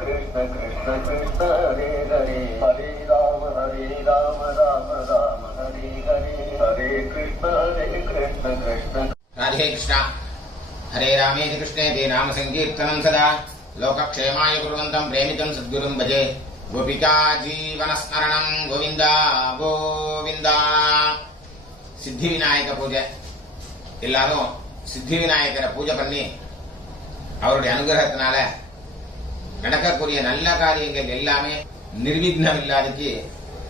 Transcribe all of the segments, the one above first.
कृष्ण कृष्ण कृष्ण हरे हरे हरे राम राम राम हरे हरे कृष्ण कृष्ण राधे कृष्ण हरे रामेति कृष्णेति नाम संकीर्तनं सदा लोकक्षेमाय कुर्वन्तं प्रेमितं सद्गुरुं भजे गोपिका जीवनस्मरणं गोविन्द गोविन्द சித்தி விநாயக பூஜை எல்லாரும் சித்தி விநாயகரை பூஜை பண்ணி அவருடைய அனுகிரகத்தினால நடக்கக்கூடிய நல்ல காரியங்கள் எல்லாமே நிர்விக்னம் இல்லாதக்கு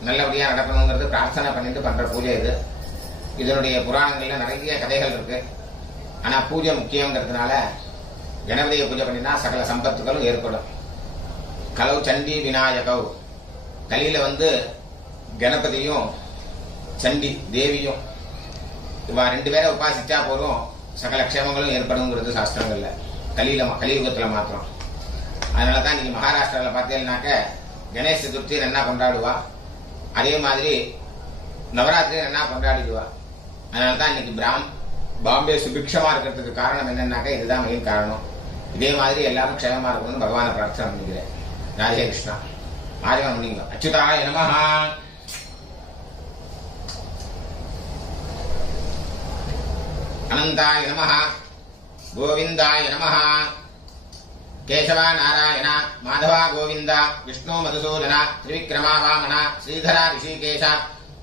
நல்லபடியா நடக்கணுங்கிறது பிரார்த்தனை பண்ணிட்டு பண்ற பூஜை இது. இதனுடைய புராணங்கள்ல நிறைய கதைகள் இருக்கு. ஆனா பூஜை முக்கியங்கிறதுனால கணபதியை பூஜை பண்ணினா சகல சம்பத்துகளும் ஏற்படும். கலவு சண்டி விநாயகவ் கலியில கணபதியும் சண்டி தேவியும் இவா ரெண்டு பேரை உபாசிச்சா போதும் சகல க்ஷேமங்களும் ஏற்படுங்கிறது சாஸ்திரங்கள்ல கலியுகத்துல மாத்திரம். அதனாலதான் நீங்க மகாராஷ்டிரால பார்த்தீங்கன்னாக்க கணேஷ் சதுர்த்தி என்ன கொண்டாடுவா, அதே மாதிரி நவராத்திரி என்ன கொண்டாடிடுவா. அதனாலதான் இன்னைக்கு பாம்பே சுபிக்ஷமா இருக்கிறதுக்கு காரணம் என்னன்னாக்க இதுதான் மெயின் காரணம். இதே மாதிரி எல்லாரும் க்ஷேமமா இருக்கணும்னு பகவானை பிரார்த்தனை பண்ணிக்கிறேன். ராதே கிருஷ்ணா. ஆதிவன் முடிங்க. அச்சுதாய நமஹ, அனந்தாய நமஹ, கோவிந்தாய நமஹ, கேசவ நாராயண மாதவ கோவிந்த விஷ்ணு மதுசூதன திரிவிக்ரமா வாமன ஸ்ரீதரா ரிஷிகேஷ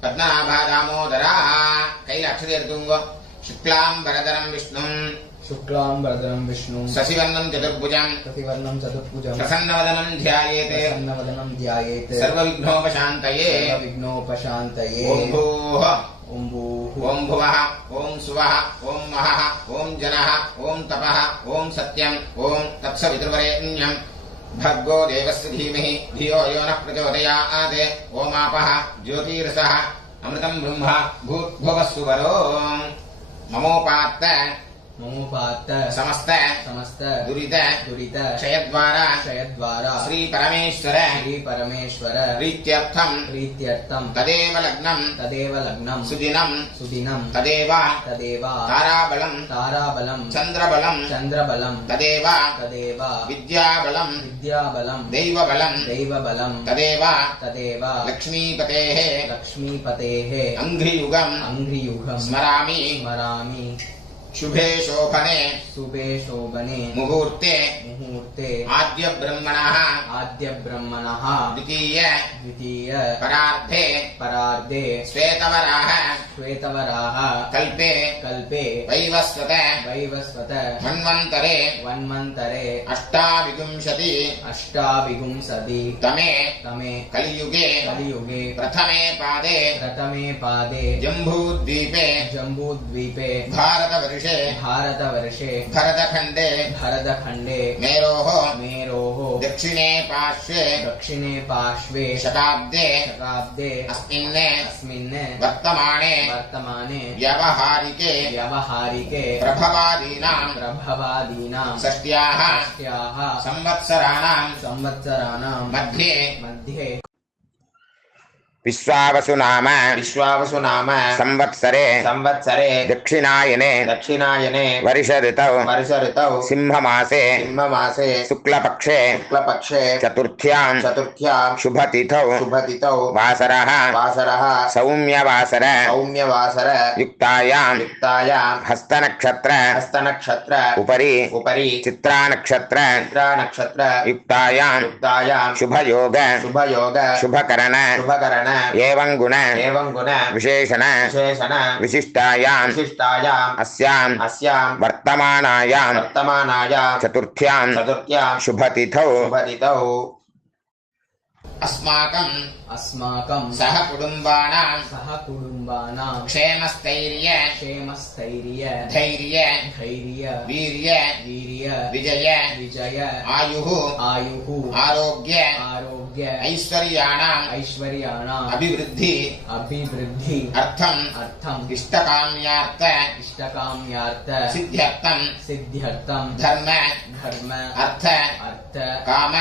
பத்மநாபா தாமோதரா. கையில அக்ஷதை எடுத்துங்க. शुक्लांबरधरं विष्णु शशिवर्णं चतुर्भुजं प्रसन्नवदनं ध्यायेत् सर्वविघ्नोपशान्तये ओम भूः ओम भुवः ओम सुवः ओम महः ओम जनः ओम तपः ओम सत्यं ओम तत्सवितुर्वरेण्यं भर्गो देवस्य धीमहि धियो यो नः प्रचोदयात्. ओमापः ज्योतिरसः अमृतं ब्रह्म भूर्भुवस्सुवरो. ममोपात्त समस्त दुरित क्षयद्वारा श्री परमेश्वर प्रीत्यर्थं तदेव लग्नं सुदिनं तदेव ताराबलं चंद्रबलं तदेव विद्याबलं दैवबलं तदेव लक्ष्मीपतेः अंघ्रियुगं स्मरामि शुभे शोभने मुहूर्ते आद्य ब्रह्मणः द्वितीय परार्धे श्वेतवराह कल्पे वैवस्वत मन्वन्तरे अष्टाविंशति तमे कलियुगे प्रथमे पादे जम्बूद्वीपे भारतवर्षे भरतखण्डे मेरोः दक्षिणे पार्श्वे शताब्दे अस्मिन् वर्तमाने व्यावहारिके प्रभवादीनां षष्ट्याः संवत्सराणां मध्ये विश्वावसु नाम संवत्सरे दक्षिणायने वर्ष ऋतौ सिंहमासे शुक्लपक्षे चतुर्थ्यां शुभतिथौ वासरः सौम्यवासर युक्तायां हस्तनक्षत्र उपरि चित्रानक्षत्र युक्तायां शुभयोग शुभकरण एवं गुण विशेषण विशिष्टायां अस्यां वर्तमानायां चतुर्थ्यां शुभतिथौ अस्माकं सह कुटुम्बानां क्षेमस्थैर्य धैर्य वीर्य विजय आयुः आरोग्य ऐश्वर्याणां अभिवृद्धि अर्थं इष्टकाम्यार्थ सिद्ध्यर्थं धर्म अर्थ काम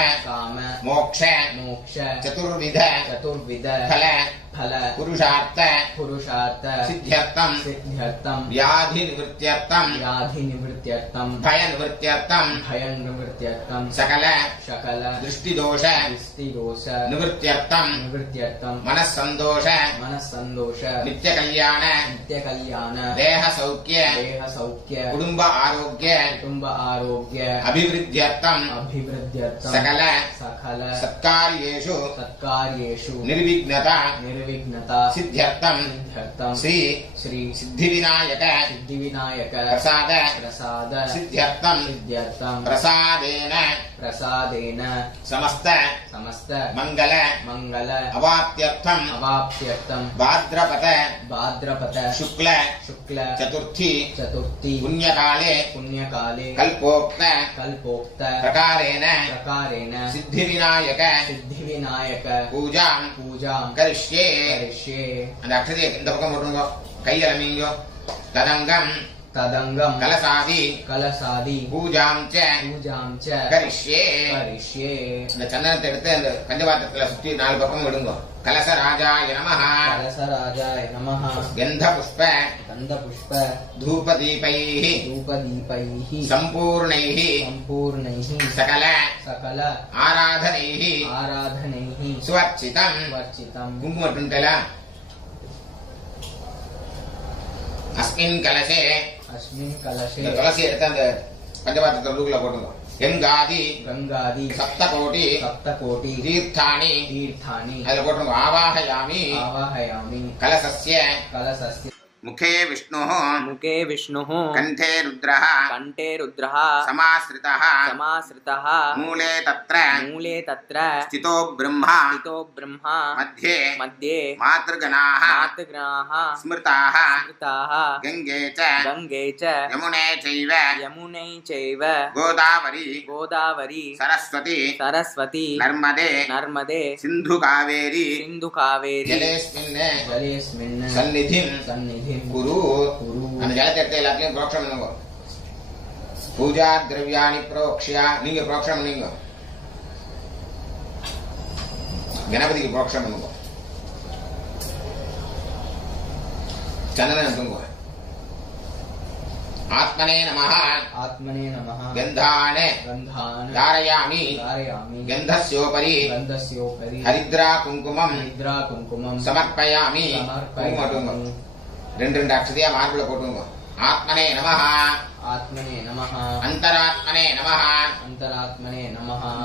मोक्ष चतुर्विध फल पुरुषार्थ सिद्ध्यर्थम व्याधि निवृत्त्यर्थम भय निवृत्त्यर्थम सकल दृष्टिदोष निवृत्त्यर्थम मनस्संदोष नित्य कल्याण देह सौख्य कुटुंब आरोग्य अभिवृद्ध्यर्थम सकल सत्कार्येषु निर्विघ्नता सिद्ध्यर्थम श्री सिद्धिविनायक प्रसाद सिद्ध्यर्थम प्रसादेन समस्त मंगल अवाप्त्यर्थम भाद्रपद शुक्ल चतुर्थी पुण्यकाले कल्पोक्त प्रकारेण सिद्धिविनायक पूजा करिष्ये அந்த அக்ஷதையை இந்த பக்கம் போடுங்க கையில மீங்கோ तदंगम कलसादी पूजाम च करिष्ये அந்த சந்தனத்தை எடுத்து அந்த பஞ்சபாத்திரத்துல சுத்தி நாலு பக்கம் விடுங்க கலசராஜாய நமஹ கந்த புஷ்ப धूपदीपैः संपूर्णैः सकल आराधनैः सुवर्चितं कुंकुमटुंटला अस्मिन् कलशे तुलसी எடுத்து அந்த பஞ்சபாத்திரத்துல உள்ளுக்குள்ள போடுங்க गंगादि सप्तकोटि तीर्थानि அதுல போடுங்க आवाहयामि कलशस्य मुखे विष्णुः कंठे रुद्रः समाश्रितः मूले तत्र स्थितो ब्रह्मा मध्ये मातृगणाः स्मृताः गंगे च यमुने चैव गोदावरी सरस्वती नर्मदे सिंधु कावेरी जलेस्मिन् सन्निधिं गुरु அந்த ஜலத்தை எடுத்து எல்லாத்தையும் புரோக்ஷம் பண்ணுங்க பூஜா திரவியாணி புரோக்ஷியா நீங்க புரோக்ஷம் பண்ணுங்க கணபதிக்கு புரோக்ஷம் பண்ணுங்க சந்தனம் தூங்க आत्मने नमः गन्धान् धारयामि गन्धस्योपरि हरिद्रा कुंकुमं समर्पयामि ரெண்டு அக்ஷதையா மார்புல போட்டுங்க आत्मने नमः अंतरात्मने नमः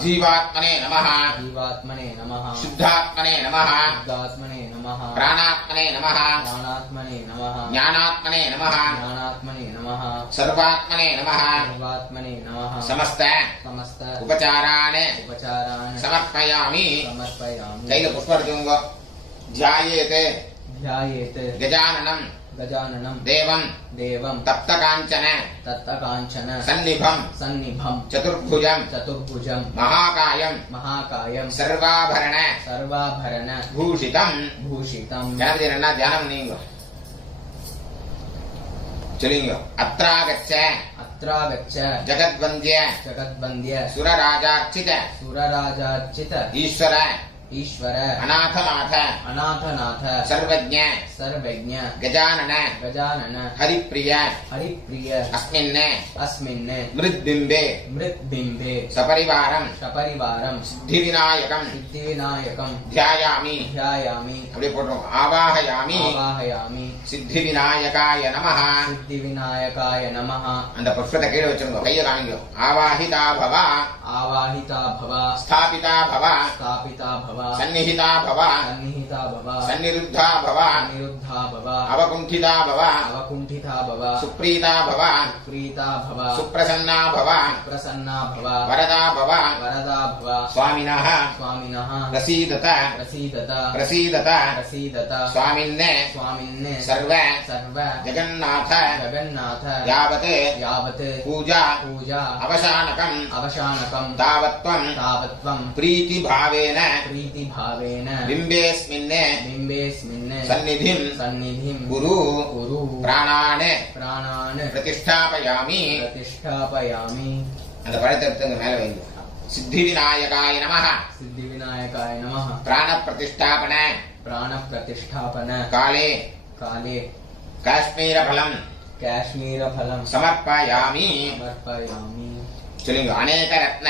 जीवात्मने नमः शुद्धात्मने नमः प्राणात्मने नमः ज्ञानात्मने नमः सर्वात्मने नमः समस्त उपचारान् समर्पयामि கையில புஷ்பம் எடுத்துங்க ध्यायेते गजाननं देवं तप्तकाञ्चन सन्निभं चतुर्भुजं महाकायं सर्वाभरण भूषितं गणपतिरन्ना ध्यानं नींगो चलिंगो अत्रागच्छ जगद्वन्द्य सुरराजार्चित ईश्वर अनाथनाथ सर्वज्ञ गजानन हरिप्रिय अस्मिन् मृद्बिम्बे सपरिवारं सिद्धिविनायकं ध्यायामि அப்படியே போடுறோம் आवाहयामि सिद्धिविनायकाय नमः அந்த புஷ்பத்தை கீழே வச்சிருங்க கையை காமிங்க आवाहिता भव स्थापिता भव सन्निहिता भव सन्निरुद्धा भव अवकुंठिता भव सुप्रीता भव सुप्रसन्ना भव वरदा भव स्वामिनः प्रसीदत स्वामिन्ने सर्व जगन्नाथ यावत् पूजा अवसानकं तावत्त्वं प्रीतिभावेन बिम्बेऽस्मिन् सन्निधिं गुरु प्राणान् प्रतिष्ठापयामि அந்த பழத்தை எடுத்து மேல வைங்க सिद्धिविनायकाय नमः प्राण प्रतिष्ठापन प्राणप्रतिष्ठापन काले काले काश्मीरफलं काश्मीरफलं समर्पयामि समर्पयामि சொல்லுங்க अनेकरत्न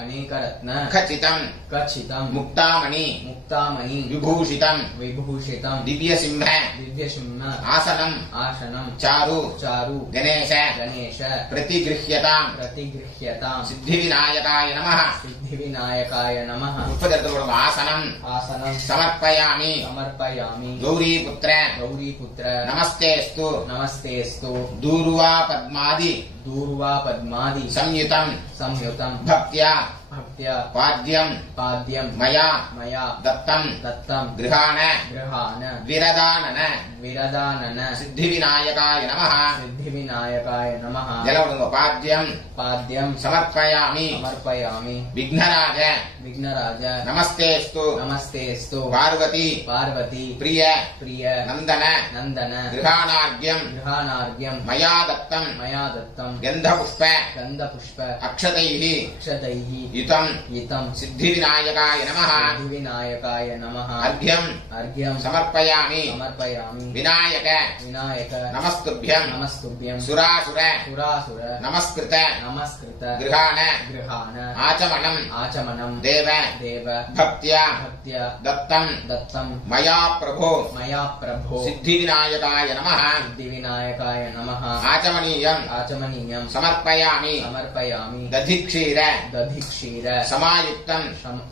अनेकरत्न खचितं खचितं मुक्तामणि मुक्तामणि विभूषितं विभूषितं दिव्यसिंह दिव्यसिंह आसनं आसनं चारु चारु गणेश गणेश प्रतिगृह्यतां प्रतिगृह्यतां सिद्धिविनायकाय नमः सिद्धिविनायकाय नमः उपदर्तपूर्वम् आसनं आसनं समर्पयामि समर्पयामि गौरीपुत्र गौरीपुत्र नमस्तेस्तु नमस्तेस्तु दूर्वा पद्मादि दूर्वा पद्मादि संयुतं संयुतं भक्त्या भक्त्या पाद्यं पाद्यं मया मया दत्तं दत्तं गृहाण गृहाण विरदानन विरदानन सिद्धिविनायकाय नमः सिद्धिविनायकाय नमः जलवडुंग पाद्यं पाद्यं समर्पयामि समर्पयामि विघ्नराज विघ्नराज नमस्तेस्तु नमस्तेस्तु पार्वती पार्वती प्रिय प्रिय नन्दन नन्दन गृहाणार्घ्यं गृहाणार्घ्यं मया दत्तं मया दत्तं गन्धपुष्प गन्धपुष्प अक्षतैः अक्षतैः युतं युतं सिद्धिविनायकाय नमः सिद्धिविनायकाय नमः अर्घ्यम् अर्घ्यं समर्पयामि समर्पयामि विनायक विनायक नमस्तुभ्यं नमस्तुभ्यं सुरासुर सुरासुर नमस्कृत नमस्कृत गृहाण गृहाण आचमनम् आचमनं देव देव भक्त्या भक्त्या दत्तं दत्तं मया प्रभो मया प्रभो सिद्धिविनायकाय नमः सिद्धिविनायकाय नमः आचमनीयम् आचमनीयं समर्पयामि समर्पयामि दधिक्षीर दधिक्षीर समायुक्तं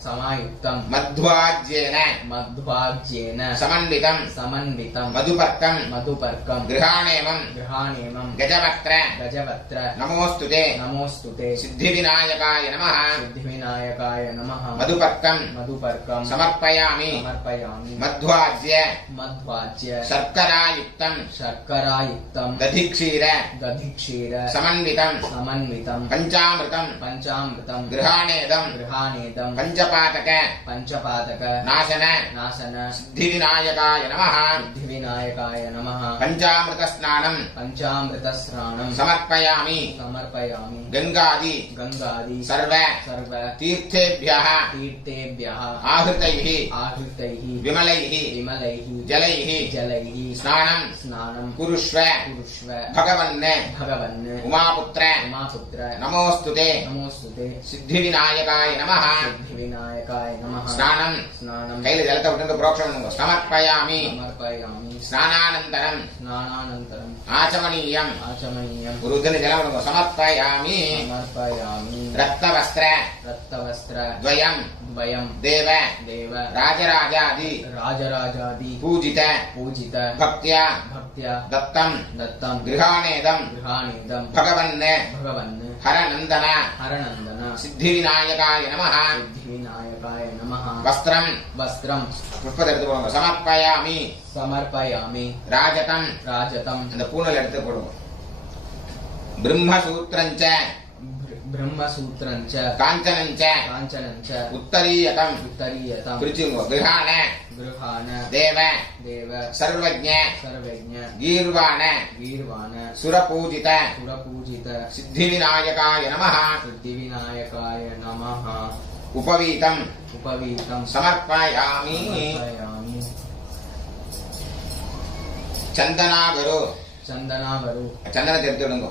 समायुक्तं मध्वाज्येन मध्वाज्येन समन्वितं समन्वितं मधुपर्कं मधुपर्कं गृहाणेमं गृहाणेमं गजवक्त्र गजवक्त्र नमोऽस्तु ते नमोऽस्तुते सिद्धिविनायकाय नमः सिद्धिविनायकाय नमः मधुपर्कं मधुपर्कं समर्पयामि समर्पयामि मध्वाज्य मध्वाज्य शर्करायुक्तं शर्करायुक्तं दधिक्षीर दधिक्षीर समन्वितं समन्वितं पञ्चामृतं पञ्चामृतं गृहाणेदं गृहाणेदं पञ्चपातक पञ्चपादक नाशन नाशन सिद्धिविनायकाय नमः सिद्धिविनायकाय नमः पञ्चामृतस्नानं पञ्चामृतस्नानं समर्पयामि समर्पयामि गङ्गादि गङ्गादि सर्व सर्व तीर्थेभ्यः तीर्थेभ्यः आहृतैः आहृतैः विमलैः विमलैः जलैः जलैः स्नानं स्नानं कुरुष्व कुरुष्व भगवन् भगवन् उमापुत्र उमापुत्र नमोऽस्तु ते नमोऽस्तुते सिद्धिविनायकाय नमः सिद्धिविनायकाय नमः स्नानं स्नानं कैल जलते उठ्टु प्रोक्षणं समर्पयामि समर्पयामि स्नानानन्तरं स्नानानन्तरं आचमनीयम् आचमनीयं गुरुधनि जलं समर्पयामि समर्पयामि रक्तवस्त्र रक्तवस्त्र द्वयं द्वयं देव देव राजराजादि राजराजादि पूजित पूजित भक्त्या भक्त्या दत्तं दत्तं गृहाणेदं गृहाणेदं भगवन् भगवन् हरनन्दन हरनन्दन सिद्धिविनायकाय नमः सिद्धिविनायकाय नमः वस्त्रं वस्त्रं पुष्पदெடுத்து போடுங்க समर्पयामि समर्पयामि राजतं राजतं அந்த பூணல் எடுத்து போடுங்க ब्रह्मसूत्रञ्च ब्रह्मसूत्रञ्च काञ्चनञ्च काञ्चनञ्च उत्तरीयकम् उत्तरीयतं पृथिङ्ग गृहाण गृहाण देव देव सर्वज्ञ सर्वज्ञ गीर्वाण गीर्वाण सुरपूजित सुरपूजित सिद्धिविनायकाय नमः सिद्धिविनायकाय नमः उपवीतं उपवीतं समर्पयामि समर्पयामि चन्दनागरु चन्दनावरु चन्दनத்தை எடுத்து விடுங்க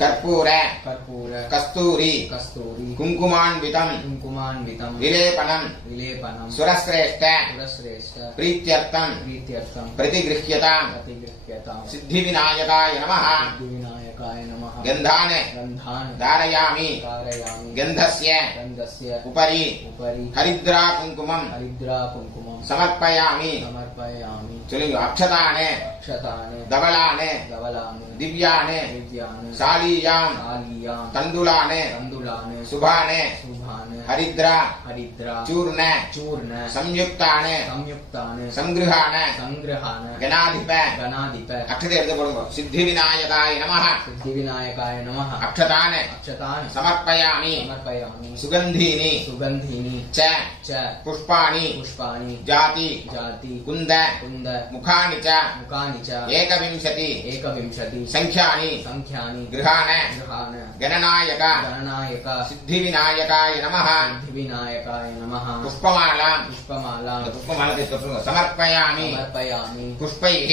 कर्पूर कर्पूर कस्तूरी कस्तूरी कुङ्कुमान्वितं कुङ्कुमान्वितं विलेपनं विलेपनं सुरश्रेष्ठ सुरश्रेष्ठ प्रीत्यर्थं प्रीत्यर्थं प्रतिगृह्यतां प्रतिगृह्यतां सिद्धिविनायकाय नमः सिद्धिविनायकाय नमः गन्धान् गन्धान् धारयामि कारयामि गन्धस्य गन्धस्य उपरि उपरि हरिद्रा कुङ्कुमं हरिद्रा कुङ्कुमं समर्पयामि समर्पयामि சொல்லுங்க अक्षतान् अक्षतान् धवलान् धवलान् दिव्यान् दिव्यान् शालीयां शालीयां तण्डुलान् तण्डुलान् शुभान् शुभान् हरिद्रा हरिद्रा चूर्ण चूर्ण संयुक्तान् संयुक्तान् संगृहान् संग्रहान् गणाधिप गणाधिप अक्षते எடுத்து போடுங்க सिद्धिविनायकाय नमः सिद्धिविनायकाय नमः अक्षतान् अक्षतान् समर्पयामि समर्पयामि सुगन्धीनि सुगन्धीनि च च पुष्पाणि पुष्पाणि जाति जाति कुन्द कुन्द मुखानि च मुखानि च 21 11 संख्यानि संख्यानि गृहाण गृहान् गणनायक गणनायक सिद्धिविनायकाय नमः सिद्धिविनायकाय नमः पुष्पमालां पुष्पमालां पुष्पमालते समर्पयामि समर्पयामि पुष्पैः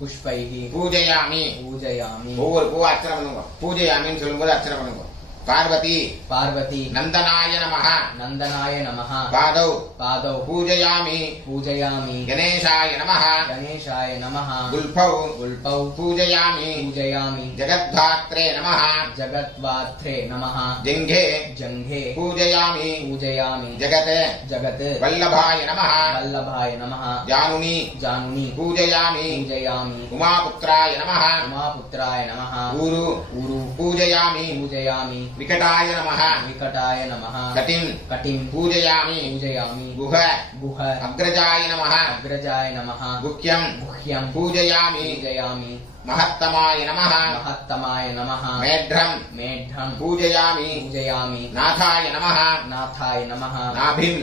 पुष्पैः पूजयामि पूजयामि ஒவ்வொரு பூ அர்ச்சனை பண்ணுங்க பூஜையாமின்னு சொல்லும்போது அர்ச்சனை பண்ணுங்க பார்வதி पार्वती नंदनाय नमः नंदनाय नमः पादौ पादौ पूजयामि पूजयामि गणेशाय नमः गणेशाय नमः गुल्फौ गुल्पौ पूजयामि पूजयामि जगद्धात्रे नमः जगद्वात्रे नमः जङ्घे जङ्घे पूजयामि पूजयामि जगत् जगत् वल्लभाय नमः वल्लभाय नमः जानुनी जानुनी पूजयामि पूजयामि उमापुत्राय नमः उमापुत्राय नमः ऊरु ऊरु पूजयामि पूजयामि विकटाय नमः विकटाय नमः कटिं कटिं पूजयामि पूजयामि गुह गुह अग्रजाय नमः अग्रजाय नमः गुह्यं गुह्यं पूजयामि पूजयामि महत्तमाय नमः महत्तमाय नमः मेढ्रं मेढ्रं पूजयामि पूजयामि नाथाय नमः नाथाय नमः नाभिं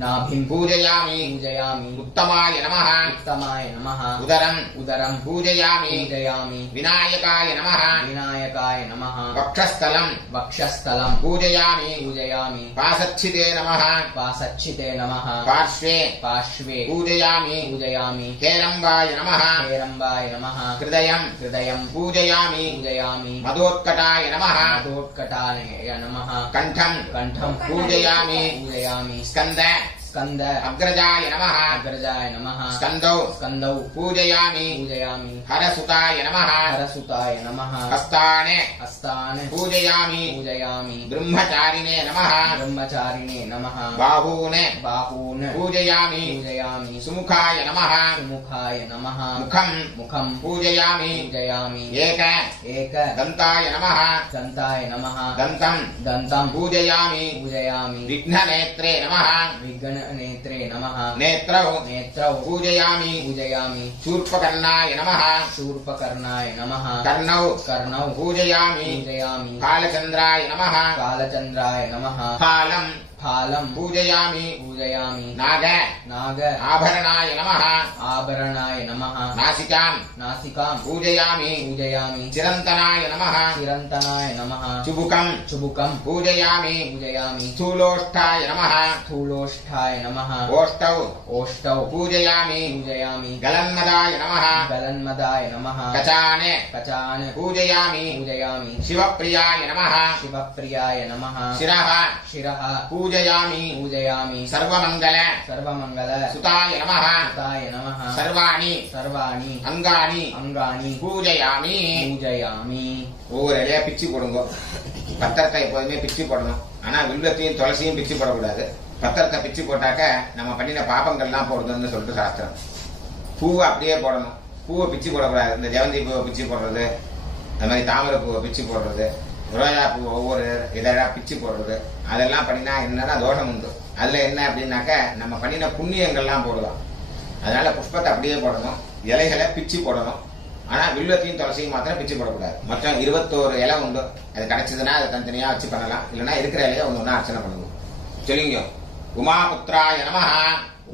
नाभिं पूजयामि पूजयामि उत्तमाय नमः उत्तमाय नमः उदरं उदरं पूजयामि पूजयामि विनायकाय नमः विनायकाय नमः वक्षस्थलं वक्षस्थलं पूजयामि पूजयामि पासच्छिदे नमः पासच्छिते नमः पार्श्वे पार्श्वे पूजयामि पूजयामि हेरम्बाय नमः हेरम्बाय नमः हृदयं हृदयं पूजयामि पूजयामि मदोत्कटाय नमः मदोत्कटाय नमः कण्ठं कण्ठं पूजयामि पूजयामि स्कन्द स्कन्द अग्रजाय नमः अग्रजाय नमः स्कन्दौ स्कन्दौ पूजयामि पूजयामि हरसुताय नमः हरसुताय नमः हस्ताने हस्तान् पूजयामि पूजयामि ब्रह्मचारिणे नमः ब्रह्मचारिणे नमः बाहून् बाहून् पूजयामि पूजयामि सुमुखाय नमः सुमुखाय नमः मुखं मुखं पूजयामि पूजयामि एक दन्ताय नमः दन्ताय नमः दन्तं दन्तं पूजयामि पूजयामि विघ्ननेत्रे नमः विघ्ननेत्रे नमः नेत्रौ नेत्रौ पूजयामि पूजयामि शूर्पकर्णाय नमः शूर्पकर्णाय नमः कर्णौ कर्णौ पूजयामि पूजयामि कालचन्द्राय नमः कालचन्द्राय नमः फालं फालं पूजयामि पूजयामि नाग नाग आभरणाय नमः आभरणाय नमः नासिकां नासिकां पूजयामि पूजयामि चिरन्तनाय नमः चिरन्तनाय नमः चुबुकं चुबुकं पूजयामि पूजयामि स्थूलोष्ठाय नमः स्थूलोष्ठाय नमः ओष्ठौ ओष्ठौ पूजयामि पूजयामि गलन्मदाय नमः गलन्मदाय नमः कचाने कचान् पूजयामि पूजयामि शिवप्रियाय नमः शिवप्रियाय नमः शिरः शिरः पूजयामि पूजयामि सर्वमङ्गल सर्वमङ्गल सुताय नमः सुताय नमः सर्वाणि सर्वाणि अङ्गानि अङ्गानि பூஜயாமி பூஜயாமி. ஒவ்வொரு இலையா பிச்சு போடுங்க. பத்திரத்தை எப்போதுமே பிச்சு போடணும். ஆனா வில்வத்தையும் துளசியும் பிச்சு போடக்கூடாது. பத்திரத்தை பிச்சு போட்டாக்க நம்ம பண்ணின பாப்பங்கள்லாம் போடுதுன்னு சொல்லிட்டு சாஸ்திரம். பூவை அப்படியே போடணும். பூவை பிச்சு போடக்கூடாது. இந்த ஜெவந்தி பூவை பிச்சு போடுறது, அது மாதிரி தாமரை பூவை பிச்சு போடுறது, ரோஜா பூ ஒவ்வொரு இதழா பிச்சு போடுறது, அதெல்லாம் பண்ணினா என்னன்னா தோஷம் உண்டு. அதுல என்ன அப்படின்னாக்க நம்ம பண்ணின புண்ணியங்கள்லாம் போடலாம். அதனால புஷ்பத்தை அப்படியே போடணும், இலைகளை பிச்சு போடணும். ஆனா வில்வத்தையும் துளசியும் மாத்திரம் பிச்சு போடக்கூடாது. மொத்தம் 21 இலை உண்டு. அது கிடைச்சதுன்னா அதை தனித்தனியா வச்சு பண்ணலாம். இல்லைன்னா இருக்கிற இலையை ஒண்ணு அர்ச்சனை பண்ணுவோம். சொல்லுங்க. உமாபுத்ராய நமஹ.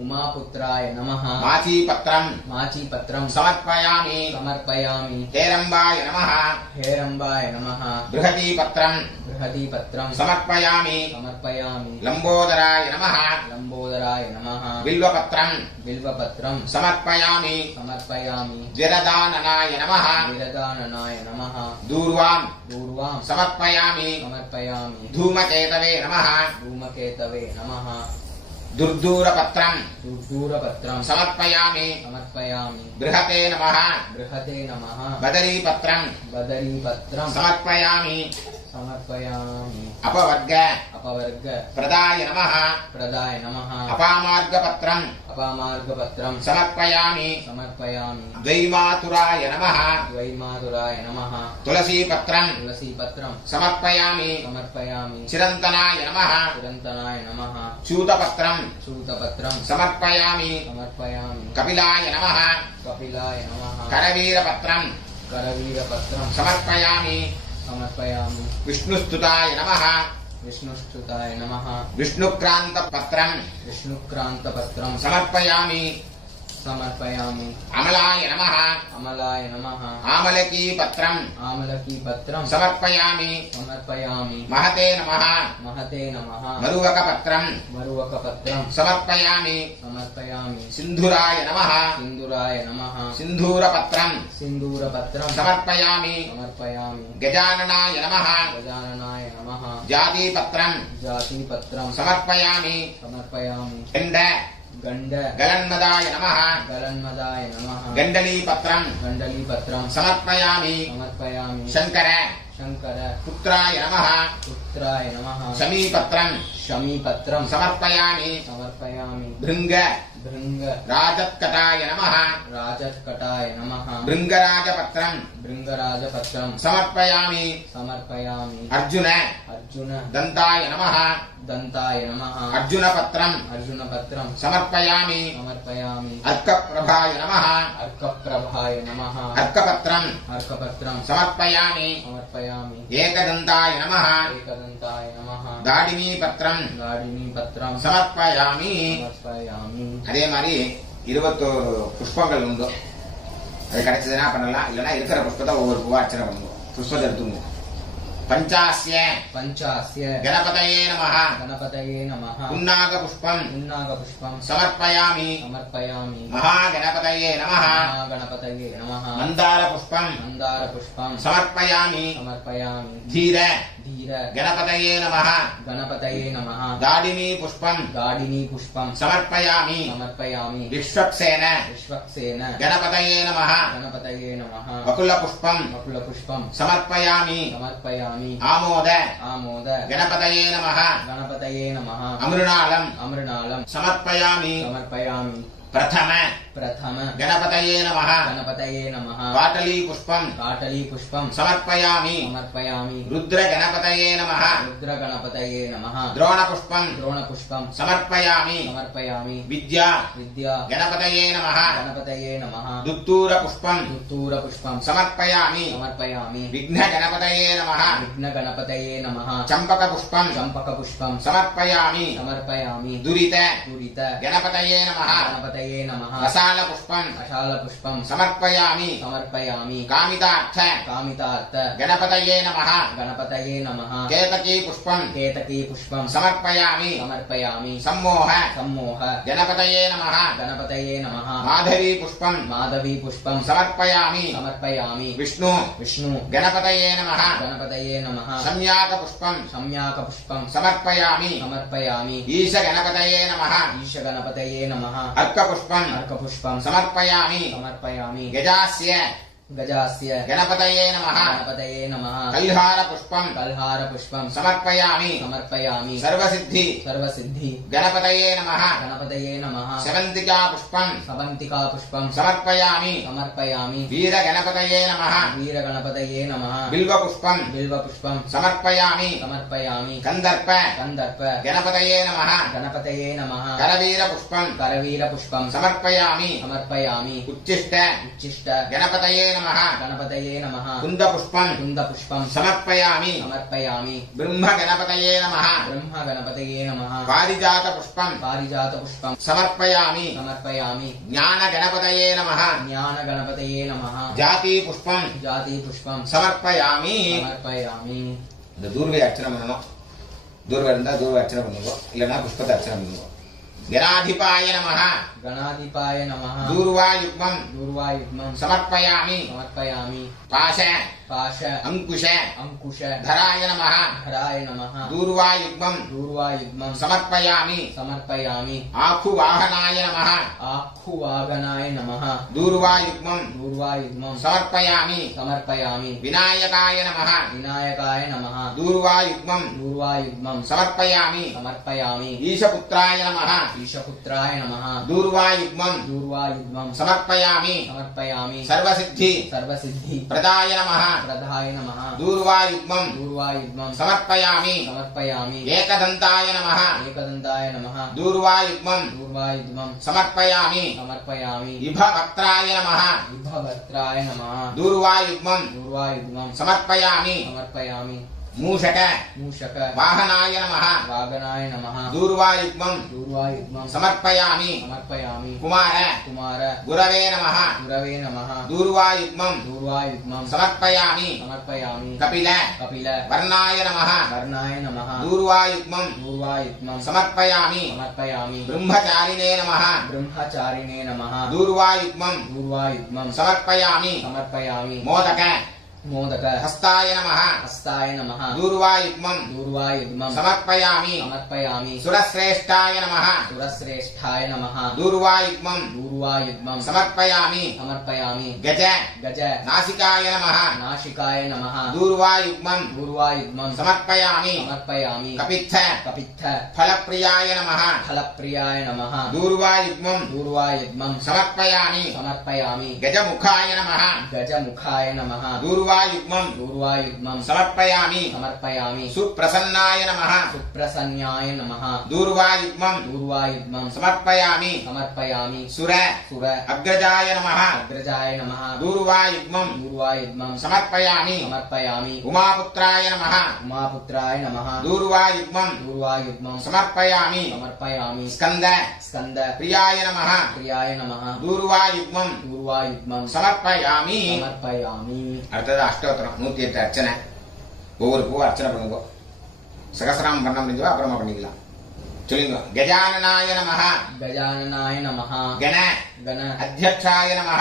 उमापुत्राय नमः. माचीपत्रं माचीपत्रं समर्पयामि समर्पयामि. हेरम्बाय नमः. हेरम्बाय नमः. बृहतीपत्रं बृहतीपत्रं समर्पयामि समर्पयामि. लम्बोदराय नमः. लम्बोदराय नमः. बिल्वपत्रं बिल्वपत्रं समर्पयामि समर्पयामि. विरदाननाय नमः. विरदाननाय नमः. दूर्वां दूर्वां समर्पयामि. समर्पयामि. धूमकेतवे नमः. धूमकेतवे नमः. दुर्दूरपत्रं दुर्दूरपत्रं समर्पयामि. समर्पयामि. बृहते नमः. बृहते नमः. बदरीपत्रं बदरीपत्रं समर्पयामि. समर्पयामि. अपवर्ग अपवर्ग प्रदाय नमः. प्रदाय नमः. अपामार्गपत्रं अपामार्गपत्रं समर्पयामि. समर्पयामि. द्वैमातुराय नमः. द्वैमातुराय नमः. तुलसीपत्रं तुलसीपत्रं समर्पयामि. समर्पयामि. चिरन्तनाय नमः. चिरन्तनाय नमः. चूतपत्रं सूतपत्रं समर्पयामि. समर्पयामि. कपिलाय नमः. कपिलाय नमः. करवीरपत्रं करवीरपत्रं समर्पयामि. समर्पयामि. विष्णुस्तुताय नमः. विष्णुस्तुताय नमः. विष्णुक्रान्तपत्रं विष्णुक्रान्तपत्रं समर्पयामि. समर्पयामि अमलाय नमः अमलाय नमः आमलकी पत्रम् आमलकी पत्रं समर्पयामि समर्पयामि महते नमः महते नमः मरुवक पत्रम् मरुवक पत्रं समर्पयामि समर्पयामि सिन्धुराय नमः सिन्दूराय नमः सिन्धूरपत्रम् सिन्दूरपत्रं समर्पयामि समर्पयामि गजाननाय नमः गजाननाय नमः जातिपत्रम् जातिपत्रं समर्पयामि समर्पयामि गण्ड गण्ड गलन्मदाय नमः गलन्मदाय नमः गण्डलीपत्रम् गण्डलीपत्रं समर्पयामि समर्पयामि शङ्कर शङ्कर पुत्राय नमः पुत्राय नमः शमीपत्रम् शमीपत्रं समर्पयामि समर्पयामि भृङ्ग भृङ्ग राजत्कटाय नमः राजत्कटाय नमः भृङ्गराजपत्रम् भृङ्गराजपत्रं समर्पयामि समर्पयामि अर्जुन अर्जुन दन्ताय नमः दन्ताय नमः अर्जुनपत्रम् अर्जुनपत्रं समर्पयामि समर्पयामि अर्कप्रभाय नमः अर्कप्रभाय नमः अर्कपत्रम् अर्कपत्रं समर्पयामि समर्पयामि एकदन्ताय नमः एकदन्ताय नमः दाडिनीपत्रम् दाडिनीपत्रं समर्पयामि समर्पयामि அதே மாதிரி 21 புஷ்பங்கள் உண்டு. அது கிடைச்சதுன்னா பண்ணலாம், இல்லைன்னா இருக்கிற புஷ்பத்தை ஒவ்வொரு பூவா அர்ச்சனை பண்ணுவோம். புஷ்பத்தை எடுத்துங்க. பஞ்சாஸ்ய पञ्चास्य गणपतये नमः गणपतये नमः पुन्नागपुष्पम् पुन्नागपुष्पं समर्पयामि समर्पयामि महागणपतये नमः महागणपतये नमः मन्दारपुष्पम् मन्दारपुष्पं समर्पयामि समर्पयामि धीर धीर गणपतये नमः गणपतये नमः दाडिनी पुष्पम् दाडिनीपुष्पं समर्पयामि समर्पयामि विश्वक्सेन विश्वक्सेन गणपतये नमः गणपतये नमः वकुलपुष्पम् वकुलपुष्पं समर्पयामि समर्पयामि आमोद आमोद गणपतये नमः गणपतये नमः अमृणालम् अमृणालं समर्पयामि समर्पयामि प्रथम प्रथम गणपतये नमः गणपतये नमः पाटलीपुष्पम् काटलीपुष्पं समर्पयामि समर्पयामि रुद्रगणपतये नमः रुद्रगणपतये नमः द्रोणपुष्पम् द्रोणपुष्पं समर्पयामि समर्पयामि विद्या विद्या गणपतये नमः गणपतये नमः दुत्तूरपुष्पम् दुत्तूरपुष्पं समर्पयामि समर्पयामि विघ्नगणपतये नमः विघ्नगणपतये नमः चम्पकपुष्पम् चम्पकपुष्पं समर्पयामि समर्पयामि दुरित दुरित गणपतये नमः गणपतये नमः रसालपुष्पम् अशालपुष्पं समर्पयामि समर्पयामि कामितार्थ कामितार्थ गणपतये नमः गणपतये नमः केतकी पुष्पम् केतकी पुष्पं समर्पयामि समर्पयामि सम्मोह सम्मोह गणपतये नमः गणपतये नमः माधवी पुष्पम् माधवी पुष्पं समर्पयामि समर्पयामि विष्णु विष्णु गणपतये नमः गणपतये नमः सम्याकपुष्पम् सम्याकपुष्पं समर्पयामि समर्पयामि ईश गणपतये नमः ईशगणपतये नमः अर्कपुष्पम् अर्कपुष्पं समर्पयामि समर्पयामि गजास्य गजास्य गणपतये नमः गणपतये नमः कल्हारपुष्पम् कल्हारपुष्पं समर्पयामि समर्पयामि सर्वसिद्धि सर्वसिद्धि गणपतये नमः गणपतये नमः सेवन्तिकापुष्पम् सवन्तिकापुष्पं समर्पयामि समर्पयामि वीरगणपतये नमः वीरगणपतये नमः बिल्वपुष्पम् बिल्वपुष्पं समर्पयामि समर्पयामि कन्दर्प कन्दर्प गणपतये नमः गणपतये नमः करवीरपुष्पम् करवीरपुष्पं समर्पयामि समर्पयामि उच्चिष्ट उच्चिष्ट गणपतये नमः गणपतये नमः कुन्दपुष्पम् कुन्दपुष्पं समर्पयामि समर्पयामि ब्रह्मगणपतये नमः ब्रह्मगणपतये नमः पारिजातपुष्पम् पारिजातपुष्पं समर्पयामि समर्पयामि ज्ञानगणपतये नमः ज्ञानगणपतये नमः जातिपुष्पम् जातिपुष्पं समर्पयामि समर्पयामि இந்த தூர்வை அர்ச்சனை பண்ணணும். தூர்வை இருந்தா தூர்வை அர்ச்சனை பண்ணுவோம், இல்லைன்னா புஷ்பத்தை அர்ச்சனை பண்ணுவோம். गणाधिपाय नमः गणाधिपाय नमः दूर्वायुग्मम् दूर्वायुग्मं समर्पयामि समर्पयामि पाश पाश अंकुश अंकुश धराय नमः धराय नमः दूर्वायुग्मम् दूर्वायुग्मं समर्पयामि समर्पयामि आखुवाहनाय नमः आखुवागनाय नमः दूर्वायुग्मम् दूर्वायुग्मं समर्पयामि समर्पयामि विनायकाय नमः विनायकाय नमः दूर्वायुग्मम् दूर्वायुग्मं समर्पयामि समर्पयामि ईशपुत्राय नमः ईशपुत्राय नमः दूर्वायुग्मम् दूर्वायुग्मं समर्पयामि समर्पयामि सर्वसिद्धि सर्वसिद्धि प्रदाय नमः प्रदाय नमः दूर्वायुग्मम् दूर्वायुग्मं समर्पयामि समर्पयामि एकदन्ताय नमः एकदन्ताय नमः दूर्वायुग्मम् दूर्वायुग्मं समर्पयामि समर्पयामि विभवक्त्राय नमः विभवक्त्राय नमः दूर्वायुग्मम् दूर्वायुग्मं समर्पयामि समर्पयामि मूषक मूषक वाहनाय नमः वागनाय नमः दूर्वायुग्मं दूर्वायुग्मं समर्पयामि समर्पयामि कुमार कुमार गुरवे नमः गुरवे नमः दूर्वायुग्मं दूर्वायुग्मं समर्पयामि समर्पयामि कपिल कपिल वर्णाय नमः वर्णाय नमः दूर्वायुग्मं दूर्वायुग्मं समर्पयामि समर्पयामि ब्रह्मचारिणे नमः ब्रह्मचारिणे नमः दूर्वायुग्मं दूर्वायुग्मं समर्पयामि समर्पयामि मोदक मोदक हस्ताय नमः हस्ताय नमः दूर्वायुग्मं दूर्वायुग्मं समर्पयामि समर्पयामि सुरश्रेष्ठाय नमः सुरश्रेष्ठाय नमः दूर्वायुग्मं दूर्वायुग्मं समर्पयामि समर्पयामि गज गज नासिकाय नमः नाशिकाय नमः दूर्वायुग्मं दूर्वायुग्मं समर्पयामि समर्पयामि कपित्थ कपित्थ फलप्रियाय नमः फलप्रियाय नमः दूर्वायुग्मं दूर्वायुग्मं समर्पयामि समर्पयामि गजमुखाय नमः गजमुखाय नमः दूर्वायुग्मं दूर्वायुग्मं समर्पयामि समर्पयामि सुप्रसन्नाय नमः सुप्रसन्नाय नमः दूर्वायुग्मं दूर्वायुग्मं समर्पयामि समर्पयामि सुर सुर अग्रजाय नमः अग्रजाय नमः दूर्वायुग्मं दूर्वायुग्मं समर्पयामि समर्पयामि उमापुत्राय नमः उमापुत्राय नमः दूर्वायुग्मं दूर्वायुग्मं समर्पयामि समर्पयामि स्कंद स्कंद प्रियाय नमः प्रियाय नमः दूर्वायुग्मं दूर्वायुग्मं समर्पयामि समर्पयामि அடுத்தது அஷ்டோத்திரம் 108 அர்ச்சனை ஒவ்வொரு பூவை அர்ச்சனை பண்ணுங்க சகஸ்ரநாமம் பண்ண முடிஞ்சவா அப்புறமா பண்ணிக்கலாம் சொல்லுங்க கஜானனாய நமः गजाननाय नमः गण गण अध्यक्षाय नमः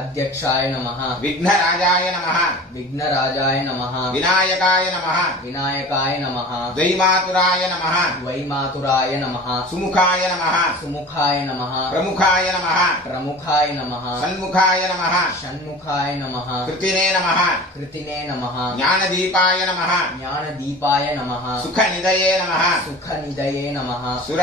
अध्यक्षाय नमः विघ्नराजाय नमः विघ्नराजाय नमः विनायकाय नमः विनायकाय नमः द्वैमातुराय नमः द्वैमातुराय नमः सुमुखाय नमः सुमुखाय नमः प्रमुखाय नमः प्रमुखाय नमः सन्मुखाय नमः षण्मुखाय नमः कृतिने नमः कृतिने नमः ज्ञानदीपाय नमः ज्ञानदीपाय नमः सुखनिधये नमः सुखनिधये नमः सुर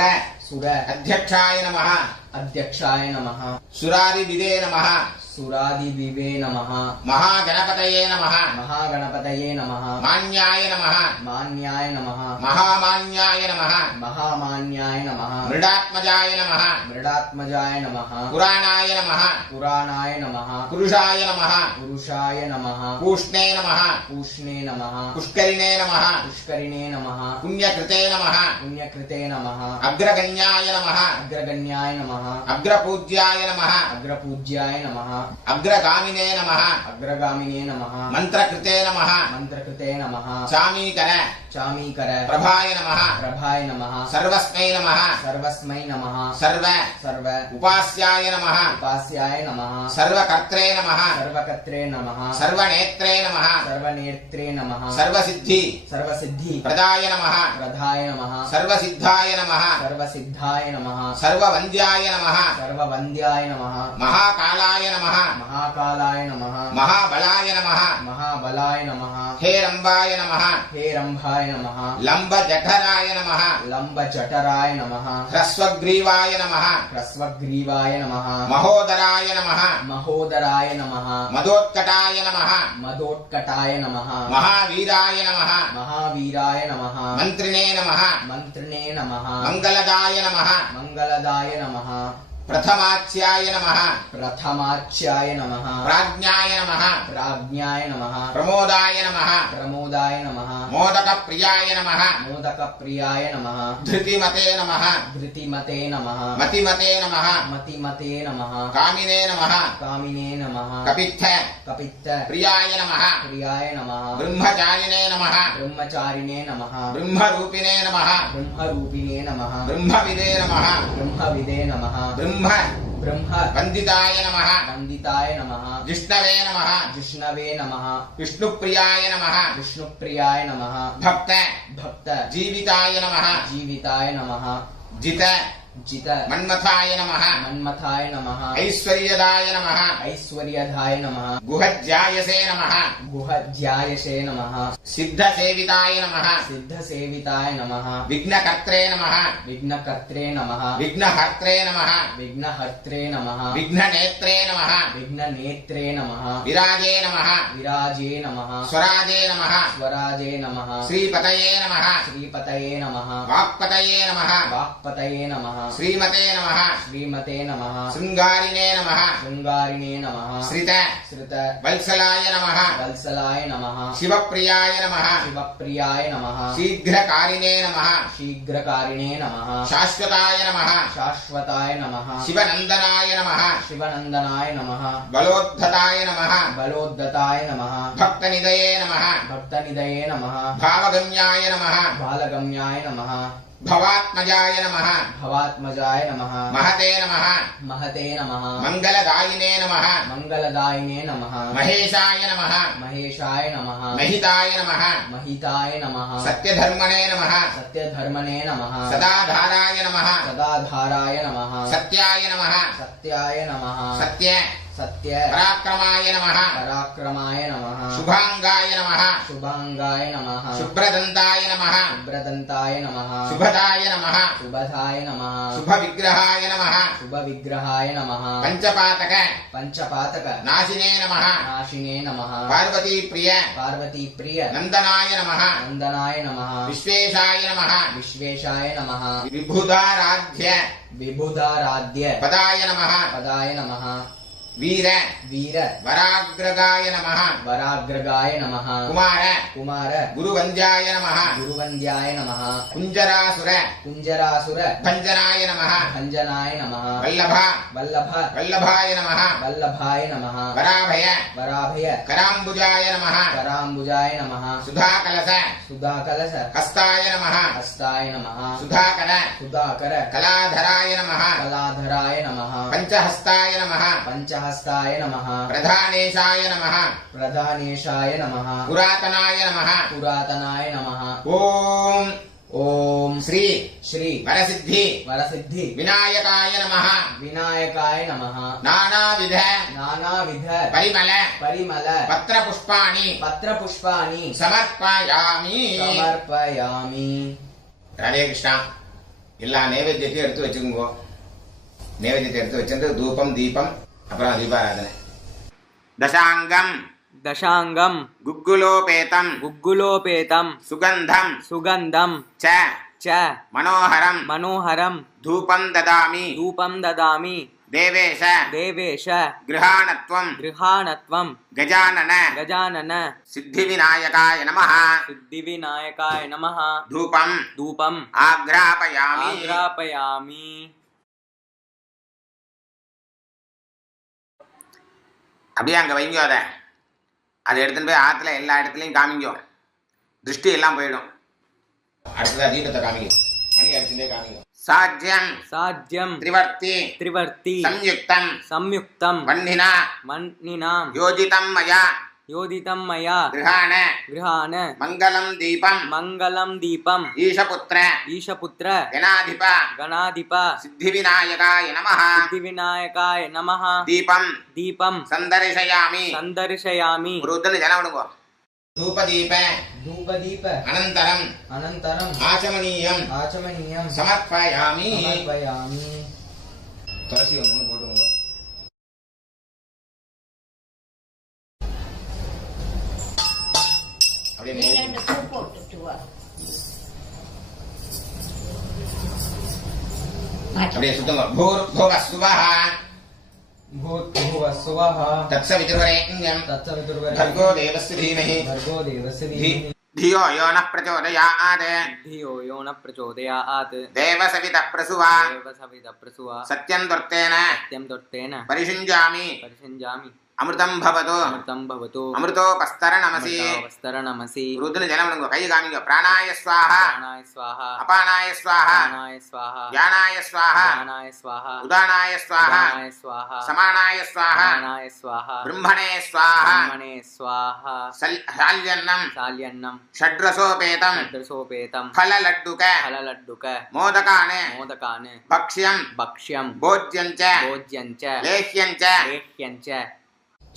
सुर अध्यक्षाय नमः अध्यक्षाय नमः सुरादिविदे नमः सुरादिविवे नमः महागणपतये नमः महागणपतये नमः मान्याय नमः मान्याय नमः महामान्याय नमः महामान्याय नमः मृडात्मजाय नमः मृडात्मजाय नमः पुराणाय नमः पुराणाय नमः पुरुषाय नमः पुरुषाय नमः पूष्णे नमः पूष्णे नमः पुष्करिणे नमः पुष्करिणे नमः पुण्यकृते नमः पुण्यकृते नमः अग्रगण्याय नमः अग्रगण्याय नमः अग्रपूज्याय नमः अग्रपूज्याय नमः अग्रगामिने नमः अग्रगामिने नमः मन्त्रकृते नमः मन्त्रकृते नमः चामीकर चामीकर प्रभाय नमः प्रभाय नमः सर्वस्मै नमः सर्वस्मै नमः सर्व सर्व उपास्याय नमः उपास्याय नमः सर्वकर्त्रे नमः सर्वकर्त्रे नमः सर्वनेत्रे नमः सर्वनेत्रे नमः सर्वसिद्धि सर्वसिद्धि प्रदाय नमः प्रदाय नमः सर्वसिद्धाय नमः सर्वसिद्धाय नमः सर्ववन्द्याय नमः सर्ववन्द्याय नमः महाकालाय नमः महाकालाय नमः महाबलाय नमः महाबलाय नमः हेरम्बाय नमः हेरम्भाय नमः लम्बजठराय नमः लम्बजठराय नमः ह्रस्वग्रीवाय नमः ह्रस्वग्रीवाय नमः महोदराय नमः महोदराय नमः मदोत्कटाय नमः मदोत्कटाय नमः महावीराय नमः महावीराय नमः मन्त्रिणे नमः मन्त्रिणे नमः मङ्गलदाय नमः मङ्गलदाय नमः प्रथमाच्याय नमः प्रथमाच्याय नमः प्राज्ञाय नमः प्राज्ञाय नमः प्रमोदाय नमः प्रमोदाय नमः मोदकप्रियाय नमः मोदकप्रियाय नमः धृतिमते नमः धृतिमते नमः मतिमते नमः मतिमते नमः कामिने नमः कामिने नमः कपित्थ कपित्त प्रियाय नमः प्रियाय नमः ब्रह्मचारिणे नमः ब्रह्मचारिणे नमः ब्रह्मरूपिणे नमः ब्रह्मरूपिणे नमः ब्रह्मविदे नमः ब्रह्मविदे नमः ब्रह्म ब्रह्म वन्दिताय नमः वन्दिताय नमः जिष्णवे नमः जिष्णवे नमः विष्णुप्रियाय नमः विष्णुप्रियाय नमः भक्त भक्त जीविताय नमः जीविताय नमः जित जित मन्मथाय नमः मन्मथाय नमः ऐश्वर्यदाय नमः ऐश्वर्यदाय नमः गुहज्यायसे नमः गुहज्यायसे नमः सिद्धसेविताय नमः सिद्धसेविताय नमः विघ्नकर्त्रे नमः विघ्नकर्त्रे नमः विघ्नहर्त्रे नमः विघ्नहर्त्रे नमः विघ्ननेत्रे नमः विघ्ननेत्रे नमः विराजे नमः विराजे नमः स्वराजे नमः स्वराजे नमः श्रीपतये नमः श्रीपतये नमः वाक्पतये नमः वाक्पतये नमः श्रीमते नमः श्रीमते नमः शृंगारिणे नमः शृंगारिणे नमः श्रित श्रित वत्सलाय नमः वत्सलाय नमः शिवप्रियाय नमः शिवप्रियाय नमः शीघ्रकारिणे नमः शीघ्रकारिणे नमः शाश्वताय नमः शाश्वताय नमः शिवनंदनाय नमः शिवनंदनाय नमः बलोद्धताय नमः बलोद्धताय नमः भक्तनिधये नमः भक्तनिधये नमः भावगम्याय नमः बालगम्याय नमः भवात्मजाय नमः भवात्मजाय नमः महते नमः महते नमः मंगलदायिने नमः मंगलदायिने नमः महेशाय नमः महेशाय नमः महिताय नमः महिताय नमः सत्यधर्मणे नमः सत्यधर्मणे नमः सदाधाराय नमः सदाधाराय नमः सत्याय नमः सत्याय नमः सत्य सत्य पराक्रमाय नमः पराक्रमाय नमः शुभांगाय नमः शुभांगाय नमः शुभ्रदन्ताय नमः शुभ्रदन्ताय नमः शुभदाय नमः शुभदाय नमः शुभविग्रहाय नमः शुभविग्रहाय नमः पंचपातक पंचपातक नाशिने नमः नाशिने नमः पार्वती प्रिय पार्वती प्रिय नंदनाय नमः नंदनाय नमः विश्वेशाय नमः विश्वेशाय नमः विबुधाराध्य विबुधाराध्य पदाय नमः पदाय नमः वीर वीर वराग्रगाय नमः वराग्रगाय नमः कुमार कुमार गुरुवन्द्याय नमः गुरुवन्द्याय नमः कुंजरासुर कुंजरासुर भंजनाय नमः भंजनाय नमः वल्लभ वल्लभ वल्लभाय नमः वल्लभाय नमः वराभय वराभय कराम्बुजाय नमः कराम्बुजाय नमः सुधाकलश सुधाकलश हस्ताय नमः हस्ताय नमः सुधाकर सुधाकर कलाधराय नमः कलाधराय नमः पंचहस्ताय नमः पंचहस्ताय नमः प्रधानेशाय नमः प्रधानेशाय नमः पुरातनाय नमः पुरातनाय नमः ओम ओम श्री श्री वरसिद्धि वरसिद्धि विनायकाय नमः विनायकाय नमः नानाविध नानाविध परिमल परिमल पत्रपुष्पाणि पत्रपुष्पाणि समर्पयामि समर्पयामि ராதே கிருஷ்ணா. எல்லா நைவேத்தியத்தையும் எடுத்து வச்சுக்கோங்க. நைவேத்தியத்தை எடுத்து வச்சிருந்து தூபம் தீபம் அப்புறம் தீபாராதனை. தசாங்கம் दशांगम गुग्गुलोपेतं गुग्गुलोपेतं सुगंधं सुगंधं च च मनोहरं मनोहरं धूपं ददामि धूपं ददामि देवेश देवेश गृहाणत्वं गृहाणत्वं गजानन गजानन सिद्धिविनायकाय नमः सिद्धिविनायकाय नमः धूपं धूपम् आग्रापयामि. आग्रापयामि. அப்படியே அங்க வைங்க. அதை எடுத்துன்னு போய் ஆத்துல எல்லா இடத்துலயும் காமிங்க. திருஷ்டி எல்லாம் போயிடும். அடுத்ததா தீபத்தை காமிங்க. மணி அடிச்சுட்டே காமிங்க. சாஜ்யம் साध्यं त्रिवर्ति त्रिवर्ति संयुक्तं संयुक्तं वह्निना मन्निनां योजितं मया योदितं मया गृहाण गृहाण मंगलं दीपं मङ्गलं दीपं ईशपुत्र ईशपुत्र गणाधिप गणाधिप सिद्धिविनायकाय नमः सिद्धिविनायकाय नमः दीपं दीपं संदर्शयामि. सन्दर्शयामि. रुद्रन जल விடுங்க. धूपदीप धूपदीप अनन्तरम् अनन्तरम् आचमनीयम् आचमनीयं समर्पयामि. समर्पयामि. तुलसी ஒன்னு போடுங்க. அப்படியே ரெண்டு பூ போட்டுட்டு வா. அப்படியே சுத்தங்க. भूर्भुवः सुवः भूर्भुवः स्वः तत्सवितुर्वरेण्यं तत्सवितुर्वरेण्यं भर्गो देवस्य धीमहि भर्गो देवस्य धीमहि धियो यो नः प्रचोदयात् धियो यो न प्रचोदयात् देवसवितः प्रसुवा देवसवितप्रसुवा सत्यं दुर्तेन सत्यं दत्तेन परिषुञ्जामि. परिषञ्जामि. अमृतं भवतु अमृतं भवतु अमृतोपस्तरणमसि. अमृतोपस्तरणमसि. रुद्रन जल விடுங்க. கை காமிங்க. प्राणाय स्वाहा प्राणाय स्वाहा अपानाय स्वाहा प्राणाय स्वाहा ज्ञानाय स्वाहा ज्ञानाय स्वाहा उदानाय स्वाहा उदानाय स्वाहा समानाय स्वाहा समानाय स्वाहा ब्रह्मणे स्वाहा ब्रह्मणे स्वाहा शाल्यन्नं शाल्यन्नं षड्रसोपेतं षड्रसोपेतं फललड्डुक फललड्डुक मोदकान् मोदकान् भक्ष्यं भक्ष्यं भोज्यं च भोज्यं च लेह्यं च लेह्यं च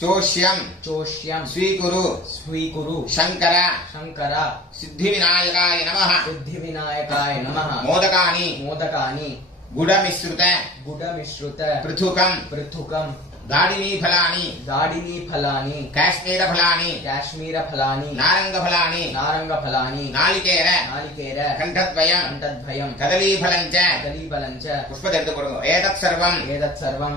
चोष्यं चोष्यं स्वीकुरु स्वीकुरु शंकर शंकर सिद्धिविनायकाय नमः सिद्धिविनायकाय नमः मोदकानि मोदकानि गुडमिश्रुत गुडमिश्रुत पृथुकं पृथुकं दाडिनी फलानि दाडिनी फलानि काश्मीर फलानि काश्मीर फलानि नारंग फलानि नारंग फलानि नालिकेर नालिकेर कंठद्वयं कंठद्वयं कदली फलं च कदलीफलं च पुष्पदर्थ पड़ो एतत् सर्वं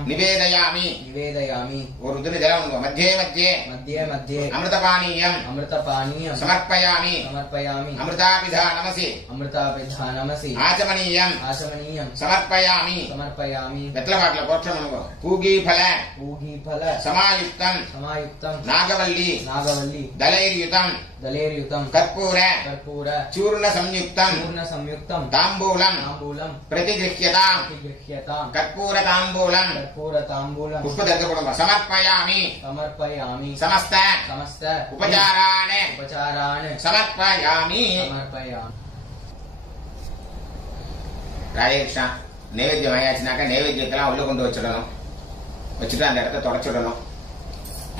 निवेदयामि निवेदयामि और उदर जलम मध्ये मध्ये मध्ये मध्ये अमृतपानीयं अमृतपानीयं समर्पयामि समर्पयामि अमृतापिधानमसि अमृतापिधानमसि आचमनीयं आचमनीयं समर्पयामि समर्पयामि వెట్లవాట్ల పోక్షణమును పూగీ ఫల पूगीफल సమాయుక్తం समायुक्तं నాగవల్లి नागवल्ली దళైర్యుతం दलेर्युतं కర్పూర कर्पूर చూర్ణ సంయుక్తం चूर्ण संयुक्तं తాంబూలం ताम्बूलं ప్రతిగృహ్యతాం प्रतिगृह्यतां కర్పూర తాంబూలం कर्पूर ताम्बूलं పుష్పదర్శకుడు సమర్పయామి समर्पयामि సమస్త समस्त ఉపచారాన్ उपचारान् సమర్పయామి समर्पयामि ராஜகிருஷ்ணா நைவேத்தியம் ஆயாச்சுனாக்கா நைவேத்தியத்தெல்லாம் உள்ள கொண்டு வச்சிடணும். வச்சுட்டு அந்த இடத்த தொடச்சிடணும்.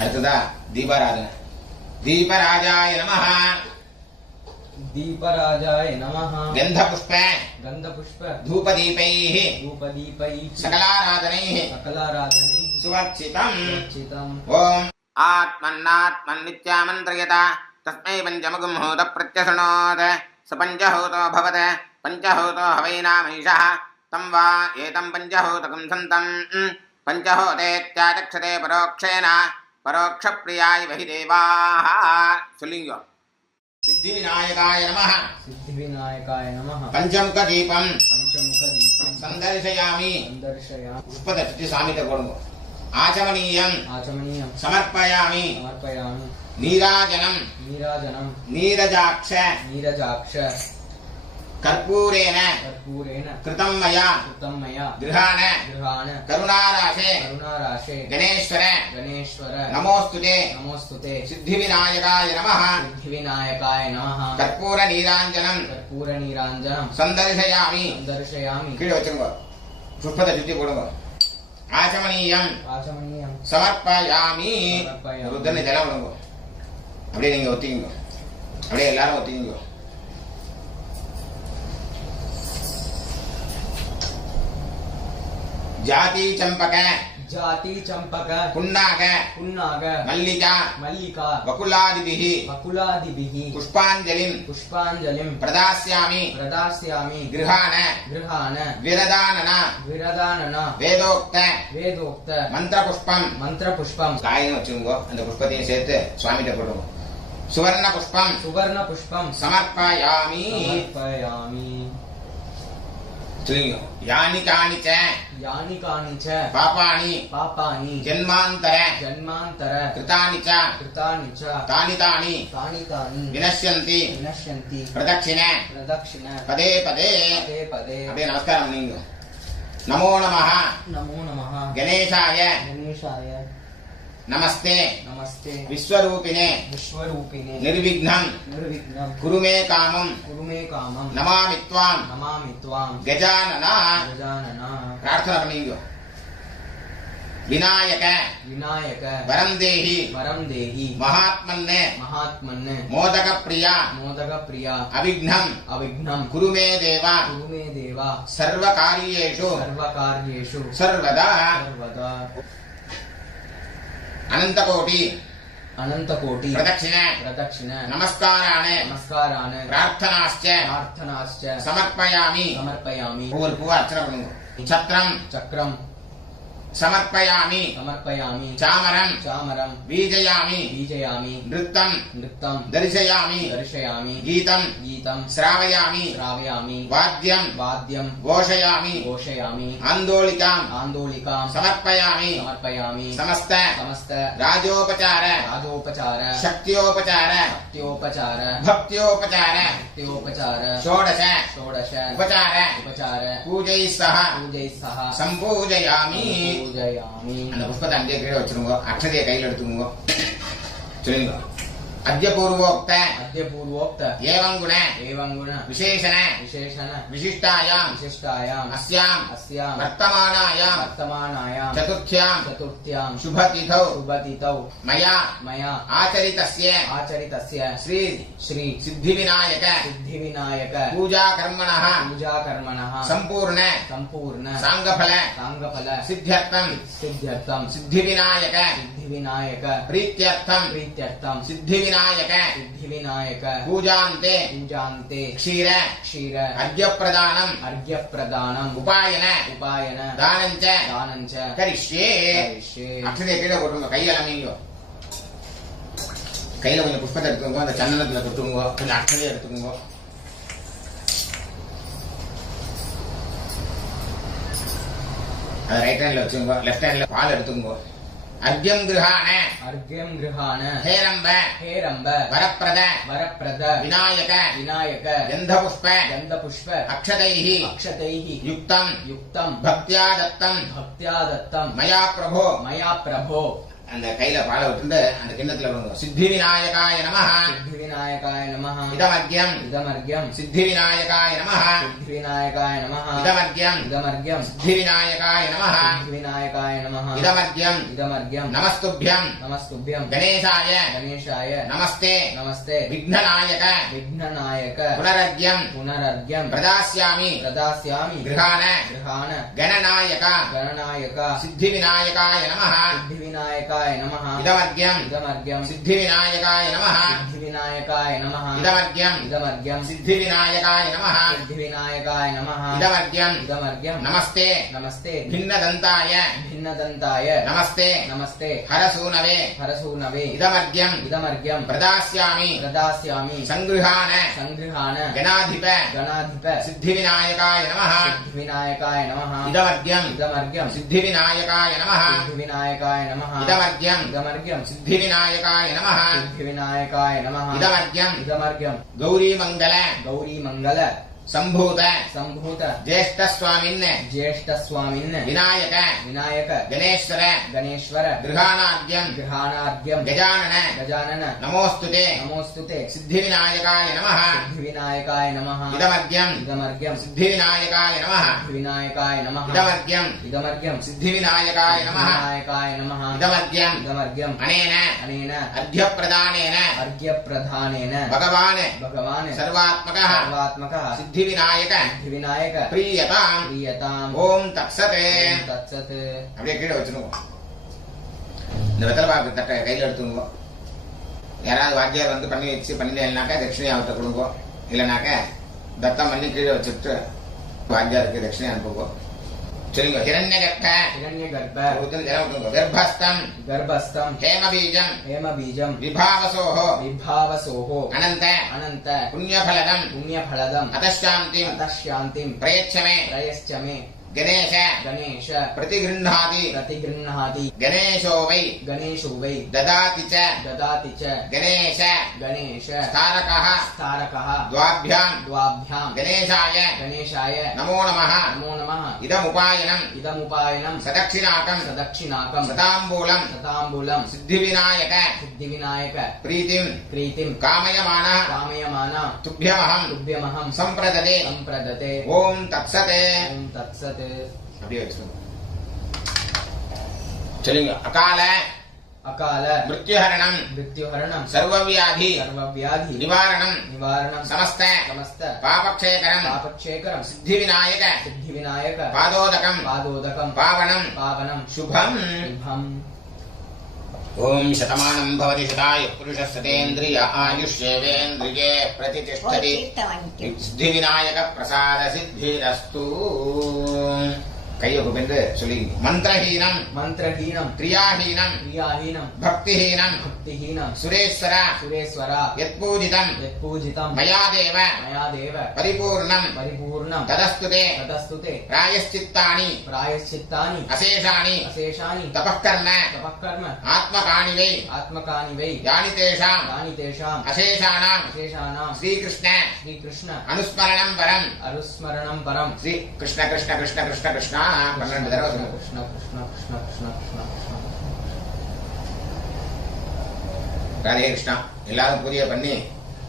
அடுத்ததா தீபாராதனை. தீபராஜாய நமஹ. दीपराजाय नमः. गंधपुष्प गंधपुष्प धूपदीपैः धूपदीपैः सकलाराधनैः सकलाराधनैः सुवर्चितम्. ओम आत्मन्नात्मन्नित्यामन्त्रयत तस्मै पञ्चमगुंहोत प्रत्यशृणोत् स पञ्चहोतो भवत् पञ्चहोतो हवैनामैषः तं वा एतं पञ्चहोतकं सन्तम् पञ्चहोतेत्याचक्षते परोक्षेण परोक्षप्रियाय वहि देवाः. சொல்லுங்க. सिद्धिविनायकाय नमः. सिद्धिविनायकाय नमः. पंचमुखदीपं पंचमुखदीपं संदर्शयामि. संदर्शयामि. पुष्पदर्शि स्वामिते कोडुगो. आचमनीयं आचमनीयं समर्पयामि. समर्पयामि. नीराजनं नीराजनं नीरजाक्ष नीरजाक्ष कर्पूरेण कर्पूरेण कृतं मया गृहाण करुणाराशे गणेश्वर नमोस्तुते सिद्धिविनायकाय नमः. कर्पूर नीराञ्जनं संदर्शयामि. कीळे वच्चुंगो पुष्पद शुद्धि पोडुंगो. आचमनीयं समर्पयामि. रुद्रने जल विडुंगो. அப்படியே நீங்க ஒத்திங்க. அப்படியே எல்லாரும் ஒத்திங்க. जाति चंपक पुन्नाग मल्लिका वकुलादिभिः पुष्पाञ्जलिं प्रदास्यामि गृहाण विरदानन वेदोक्त मंत्रपुष्पं कायिनु वच्चुंगो. அந்த புஷ்பத்தையும் சேர்த்து சுவாமிட்ட போடுங்க. सुवर्ण पुष्पं समर्पयामि. यानि कानि च पापानि जन्मान्तर कृतानि च तानि तानि विनश्यन्ति प्रदक्षिण पदे पदे. அப்படியே நமஸ்காரம் பண்ணுங்க. नमो नमः गणेशाय नमस्ते विश्वरूपिणे निर्विघ्नं कुरु मे कामं नमामि त्वां गजानन. प्रार्थना பண்ணுங்க. विनायक वरं देहि महात्मन्ने मोदक प्रिया अविघ्नं कुरु मे देव सर्वकार्येषु सर्वदा. अनंतकोटि प्रदक्षिण नमस्कारान् प्रार्थनाश्च समर्पयामि. ஒவ்வொரு பூவா அர்ச்சனை பண்ணுங்க. சக்கரம் समर्पयामि चामरं बीजयामि नृत्तं दर्शयामि गीतं श्रावयामि वाद्यं घोषयामि आन्दोलिकां समर्पयामि समस्त राजोपचार शक्त्योपचार भक्त्योपचार षोडश उपचार पूजैः सह संपूजयामि. அந்த புஷ்பத்தை அங்கே கீழே வச்சிருங்க. அக்ஷதையை கையில் எடுத்துக்கோங்க. சொல்லுங்க. अद्य पूर्वोक्त अद्य पूर्वोक्त एवं गुण विशेषण विशिष्टायाम् अस्याम् वर्तमानायाम् चतुर्थ्याम् शुभतिथौ मया आचरितस्य श्री सिद्धिविनायक पूजा कर्मणः संपूर्ण सांगफल सिद्ध्यर्थं सिद्धिविनायक प्रीत्यर्थं सिद्धिविनायक पूजान्ते क्षीर अर्घ्यप्रदानम् उपायन दानञ्च करिष्ये அக்ஷதையை கீழே போட்டுங்க கையால மீங்க கையில கொஞ்சம் புஷ்பத்தை எடுத்துக்கோங்க அந்த சந்தனத்துல தொட்டுங்க கொஞ்சம் அக்ஷதையை எடுத்துக்கோங்க அது ரைட் ஹேண்ட்ல வச்சுக்கோங்க லெஃப்ட் ஹேண்ட்ல பால் எடுத்துக்கோங்க अर्घ्यं गृहाण हेरंब वरप्रद विनायक गंधपुष्प अक्षतैः युक्तं भक्त्या दत्तं मया प्रभो அந்த கையில பாலை விட்டு அந்த கிண்ணத்துல விடுங்க சித்தி விநாயகாய நமஹ இதமர்க்யம் சித்தி விநாயகாய நமஹ இதமர்க்யம் சித்தி விநாயகாய நமஹ இதமர்க்யம் நமஸ்துभ्यं கணேசாய நமஸ்தே விக்னநாயக புனரர்க்யம் பிரதாஸ்யாமி கிருஹான கணநாயக சித்தி விநாயகாய நமஹ இதமர்க்யம் சித்தி விநாயகாய நமஹ இதமர்க்யம் சித்தி விநாயகாய நமஹ இதமர்க்யம் நமஸ்தே பின்னதந்தாய நமஸ்தே ஹரசூனவே இதமர்க்யம் பிரதாஸ்யாமி சங்கிருஹான கணாதிப சித்தி விநாயகாய நமஹ இதமர்க்யம் சித்தி விநாயகாய நமஹ இதமர்க்யம் சித்தி விநாயகாய நமஹ இதமர்க்யம் கௌரி மங்கள संभूत ज्येष्ठ स्वामिन् विनायक गणेश्वर गृहाणाद्यं गजानन नमोस्तुते सिद्धि विनायकाय नमः इदमर्घ्यं सिद्धि विनायकाय नमः इदमर्घ्यं सिद्धि विनायकाय नमः इदमर्घ्यं अनेन अर्घ्यप्रदानेन भगवान् सर्वात्मकः सिद्धि विनायक प्रियताम ओम तत्सत அப்படியே கீழே வச்சிருங்க இந்த வெத்தலை பாக்கு தட்டை கையில எடுத்துங்க யாராவது வாத்தியார் வந்து பண்ணி வச்சு பண்ணினாக்கா தட்சிணை அவர்கிட்ட கொடுங்க இல்லைனாக்க தத்தம் பண்ணி கீழே வச்சுட்டு வாத்தியாருக்கு தட்சிணை அனுப்புங்க சொல்லுங்க हिरण्यगर्भ गर्भस्थं हेमबीजं विभावसोः अनंत पुण्यफलदं अतश्शान्तिं प्रयच्छ मे गणेश प्रतिगृह्णाति गणेशो वै ददाति च गणेश स्तारकः द्वाभ्यां गणेशाय नमो नमः इदमुपायनं सदक्षिणाकं शताम्बूलं सिद्धिविनायक प्रीतिं कामयमानः तुभ्यमहं संप्रदते ओम तत्सते அப்படியே வச்சுக்கோங்க சொல்லுங்க अकाल मृत्युहरणं सर्वव्याधि निवारणं समस्त पापक्षयकरं सिद्धिविनायक पादोदकं पावनं शुभं ओम शतमानं भवति शताय पुरुषः शतेन्द्रिय आयुष्येवेन्द्रिये प्रतिष्ठति सिद्धिविनायक प्रसाद सिद्धिरस्तु கையை குப்பிட்டு சொல்லி மந்திரஹீனம் கிரியாஹீனம் பக்திஹீனம் சுரேஸ்வர யத்பூஜிதம் மயாதேவ பரிபூர்ணம் ததஸ்துதே பிராயஷ்சித்தானி அசேஷானி தபக்கர்ம ஆத்மகானி வை யானி தேஷாம் அசேஷானாம் ஸ்ரீகிருஷ்ண அனுஸ்மரணம் பரம் ஸ்ரீ கிருஷ்ண கிருஷ்ண கிருஷ்ண கிருஷ்ண கிருஷ்ண 12 தடவை சொல்லுங்க कृष्ण ராதே கிருஷ்ணா. எல்லாரும் பூஜை பண்ணி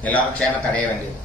எல்லாரும் க்ஷேமத்தை அடைய வேண்டியது.